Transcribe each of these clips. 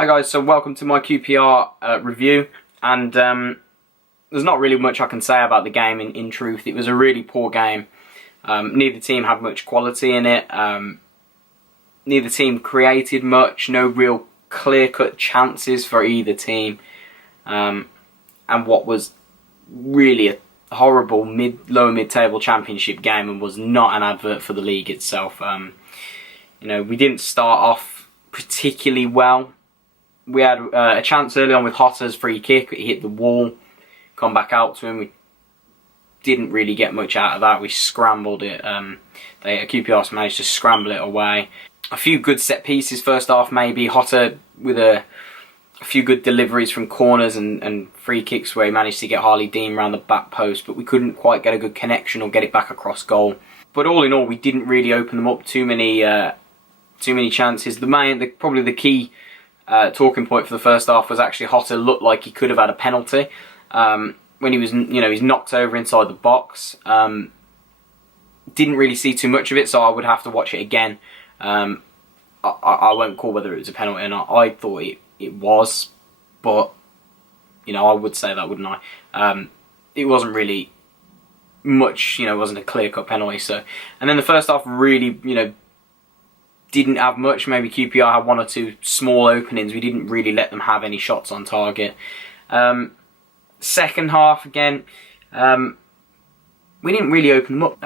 Hi guys, so welcome to my QPR review, and there's not really much I can say about the game in truth. It was a really poor game. Neither team had much quality in it. Neither team created much, no real clear-cut chances for either team. And what was really a horrible lower mid-table championship game and was not an advert for the league itself. We didn't start off particularly well. We had a chance early on with Hotter's free kick. It hit the wall, come back out to him. We didn't really get much out of that. We scrambled it. QPR managed to scramble it away. A few good set pieces first half, maybe. Hotter with a few good deliveries from corners and free kicks where he managed to get Harley Dean around the back post, but we couldn't quite get a good connection or get it back across goal. But all in all, we didn't really open them up too many chances. Probably the key talking point for the first half was actually Hotter looked like he could have had a penalty when he was, he's knocked over inside the box. Didn't really see too much of it, so I would have to watch it again. I won't call whether it was a penalty or not. I thought it was, but I would say that, wouldn't I? It wasn't really much, it wasn't a clear-cut penalty. So, and then the first half really, didn't have much. Maybe QPR had one or two small openings. We didn't really let them have any shots on target. Second half again, we didn't really open them up.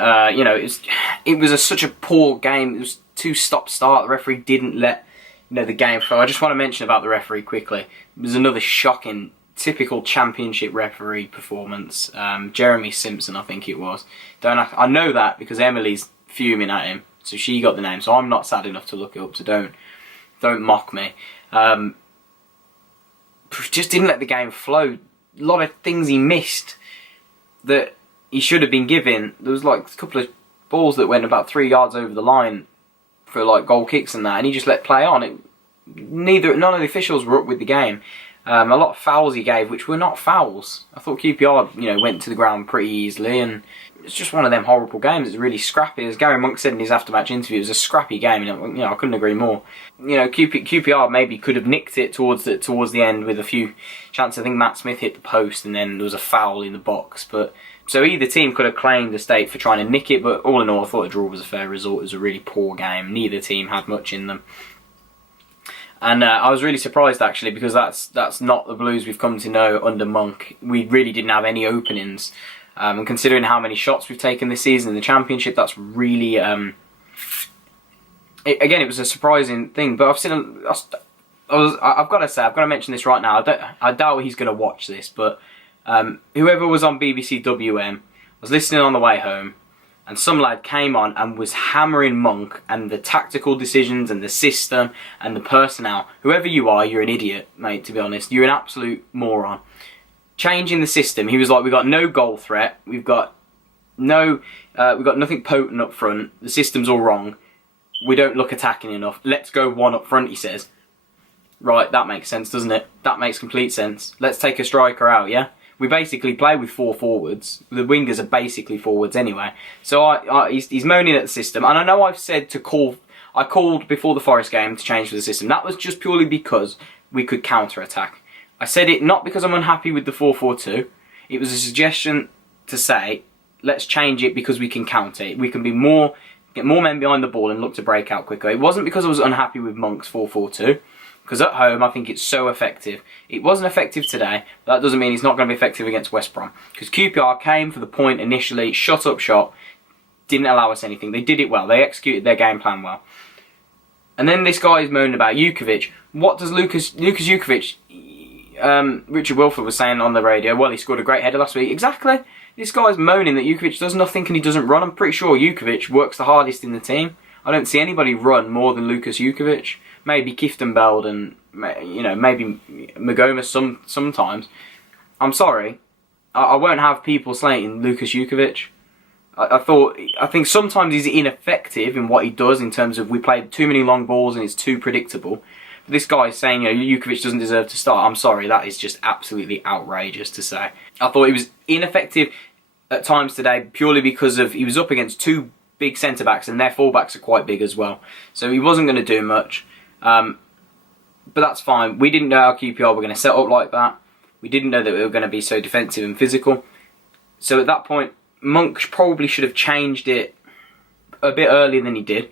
It was such a poor game. It was too stop-start. The referee didn't let the game flow. I just want to mention about the referee quickly. It was another shocking, typical championship referee performance. Jeremy Simpson, I think it was. I know that because Emily's fuming at him. So she got the name, so I'm not sad enough to look it up, so don't mock me. Just didn't let the game flow. A lot of things he missed that he should have been given. There was like a couple of balls that went about 3 yards over the line for like goal kicks and that, and he just let play on. None of the officials were up with the game. A lot of fouls he gave, which were not fouls. I thought QPR, went to the ground pretty easily, and it's just one of them horrible games. It's really scrappy. As Gary Monk said in his after-match interview, it was a scrappy game, and I couldn't agree more. QPR maybe could have nicked it towards the end with a few chances. I think Matt Smith hit the post, and then there was a foul in the box. So either team could have claimed the stake for trying to nick it, but all in all, I thought the draw was a fair result. It was a really poor game. Neither team had much in them. And I was really surprised, actually, because that's not the Blues we've come to know under Monk. We really didn't have any openings. And considering how many shots we've taken this season in the Championship, that's really... again, it was a surprising thing. But I've got to mention this right now. I doubt he's going to watch this, but whoever was on BBC WM was listening on the way home, and some lad came on and was hammering Monk and the tactical decisions and the system and the personnel. Whoever you are, you're an idiot, mate, to be honest. You're an absolute moron. Changing the system, he was like, we've got no goal threat, we've got nothing potent up front, the system's all wrong, we don't look attacking enough, let's go one up front, he says. Right, that makes sense, doesn't it? That makes complete sense. Let's take a striker out, yeah? We basically play with 4 forwards. The wingers are basically forwards anyway. So he's moaning at the system. And I know I've said I called before the Forest game to change the system. That was just purely because we could counter-attack. I said it not because I'm unhappy with the 4-4-2. It was a suggestion to say, let's change it because we can counter it. We can get more men behind the ball and look to break out quicker. It wasn't because I was unhappy with Monk's 4-4-2. Because at home, I think it's so effective. It wasn't effective today, but that doesn't mean it's not going to be effective against West Brom. Because QPR came for the point initially, shut up shop, didn't allow us anything. They did it well. They executed their game plan well. And then this guy is moaning about Jukovic. What does Lucas Jukovic... Richard Wilford was saying on the radio, well, he scored a great header last week. Exactly. This guy's moaning that Jukovic does nothing and he doesn't run. I'm pretty sure Jukovic works the hardest in the team. I don't see anybody run more than Lucas Jukovic. Maybe Kieftenbeld and maybe Magoma sometimes. I'm sorry, I won't have people slating Lucas Jukovic. I think sometimes he's ineffective in what he does in terms of we played too many long balls and it's too predictable. But this guy is saying Jukovic doesn't deserve to start. I'm sorry, that is just absolutely outrageous to say. I thought he was ineffective at times today purely because he was up against 2 big centre-backs and their full-backs are quite big as well. So he wasn't going to do much. But that's fine. We didn't know how QPR were going to set up like that. We didn't know that we were going to be so defensive and physical. So at that point, Monk probably should have changed it a bit earlier than he did.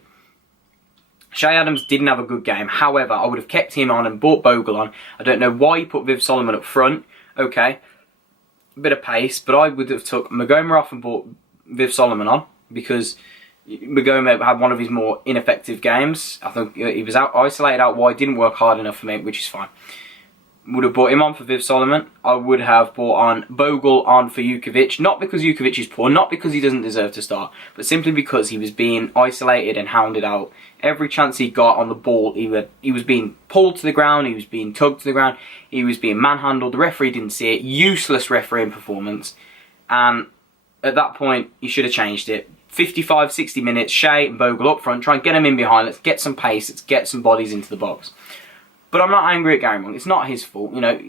Shay Adams didn't have a good game. However, I would have kept him on and brought Bogle on. I don't know why he put Viv Solomon up front. Okay, a bit of pace, but I would have took Magoma off and brought Viv Solomon on, because Magoma had one of his more ineffective games. I think he was isolated out wide, didn't work hard enough for me, which is fine. Would have brought him on for Viv Solomon. I would have brought on Bogle on for Jukovic, not because Jukovic is poor, not because he doesn't deserve to start, but simply because he was being isolated and hounded out. Every chance he got on the ball, he was being pulled to the ground, he was being tugged to the ground, he was being manhandled. The referee didn't see it. Useless refereeing performance. And at that point, you should have changed it. 55, 60 minutes, Shay and Bogle up front, try and get him in behind, let's get some pace, let's get some bodies into the box. But I'm not angry at Gary Monk. It's not his fault. You know,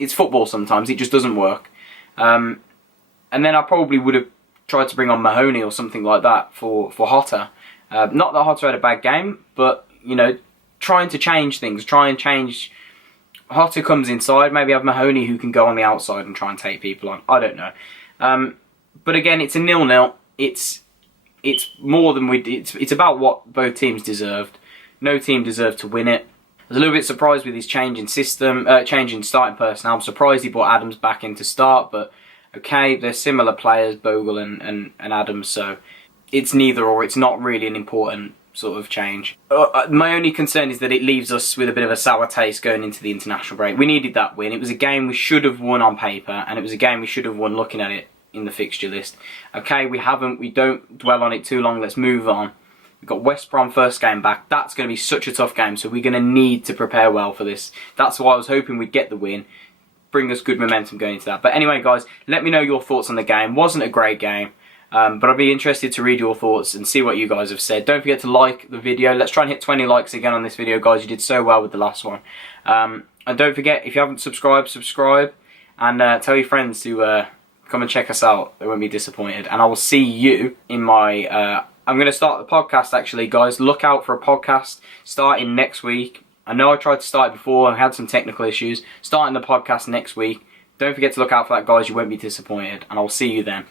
it's football sometimes. It just doesn't work. And then I probably would have tried to bring on Mahoney or something like that for Hotter. Not that Hotter had a bad game, but, you know, trying to change things. Try and change. Hotter comes inside. Maybe have Mahoney who can go on the outside and try and take people on. I don't know. But again, it's a 0-0. It's more than it's about what both teams deserved. No team deserved to win it. I was a little bit surprised with his change in system, change in starting personnel. I'm surprised he brought Adams back in to start, but okay, they're similar players, Bogle and Adams, so it's neither or. It's not really an important sort of change. My only concern is that it leaves us with a bit of a sour taste going into the international break. We needed that win. It was a game we should have won on paper, and it was a game we should have won looking at it in the fixture list. Okay, we haven't. We don't dwell on it too long. Let's move on. We've got West Brom first game back. That's going to be such a tough game, so we're going to need to prepare well for this. That's why I was hoping we'd get the win, bring us good momentum going into that. But anyway, guys, let me know your thoughts on the game. Wasn't a great game, but I'd be interested to read your thoughts and see what you guys have said. Don't forget to like the video. Let's try and hit 20 likes again on this video, guys. You did so well with the last one. And don't forget, if you haven't subscribed, subscribe. And tell your friends to come and check us out. They won't be disappointed. And I will see you in my... I'm going to start the podcast, actually, guys. Look out for a podcast starting next week. I know I tried to start it before. I had some technical issues. Starting the podcast next week. Don't forget to look out for that, guys. You won't be disappointed. And I'll see you then.